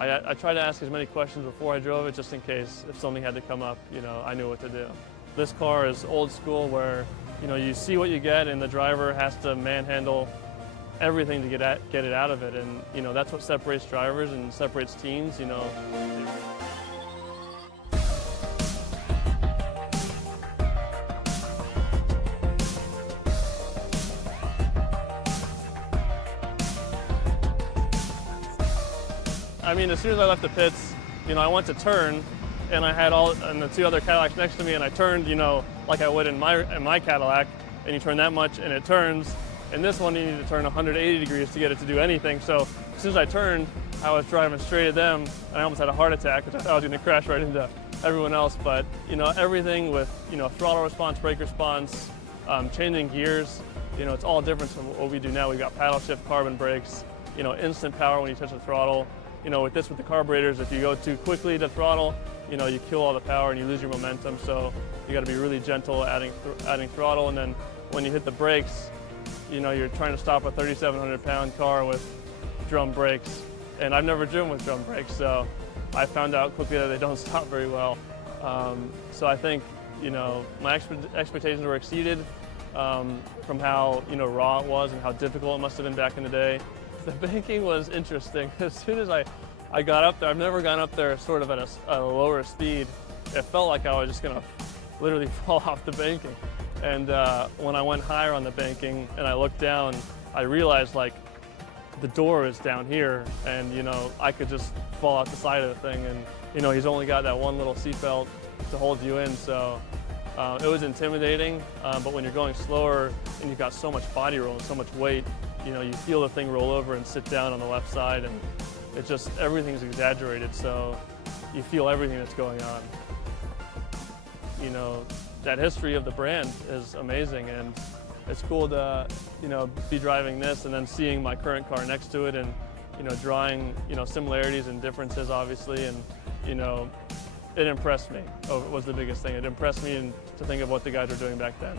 I tried to ask as many questions before I drove it, just in case if something had to come up, I knew what to do. This car is old school where, you see what you get and the driver has to manhandle everything to get it out of it. And, that's what separates drivers and separates teams, I mean, as soon as I left the pits, I went to turn, and I had and the two other Cadillacs next to me, and I turned, like I would in my Cadillac, and you turn that much, and it turns. And this one, you need to turn 180 degrees to get it to do anything. So as soon as I turned, I was driving straight at them, and I almost had a heart attack, which I thought I was going to crash right into everyone else. But everything with throttle response, brake response, changing gears, it's all different from what we do now. We've got paddle shift, carbon brakes, instant power when you touch the throttle. With the carburetors, if you go too quickly to throttle, you kill all the power and you lose your momentum. So you got to be really gentle adding throttle. And then when you hit the brakes, you're trying to stop a 3,700-pound car with drum brakes. And I've never driven with drum brakes, so I found out quickly that they don't stop very well. So I think, my expectations were exceeded from how, raw it was and how difficult it must have been back in the day. The banking was interesting. As soon as I got up there, I've never gone up there sort of at a lower speed. It felt like I was just going to literally fall off the banking. And when I went higher on the banking and I looked down, I realized like the door is down here and I could just fall off the side of the thing. And he's only got that one little seatbelt to hold you in. So it was intimidating, but when you're going slower and you've got so much body roll and so much weight, you feel the thing roll over and sit down on the left side, and it's just, everything's exaggerated, so you feel everything that's going on. That history of the brand is amazing, and it's cool to, be driving this and then seeing my current car next to it and, drawing, similarities and differences, obviously, and, it impressed me. Was the biggest thing. It impressed me to think of what the guys were doing back then.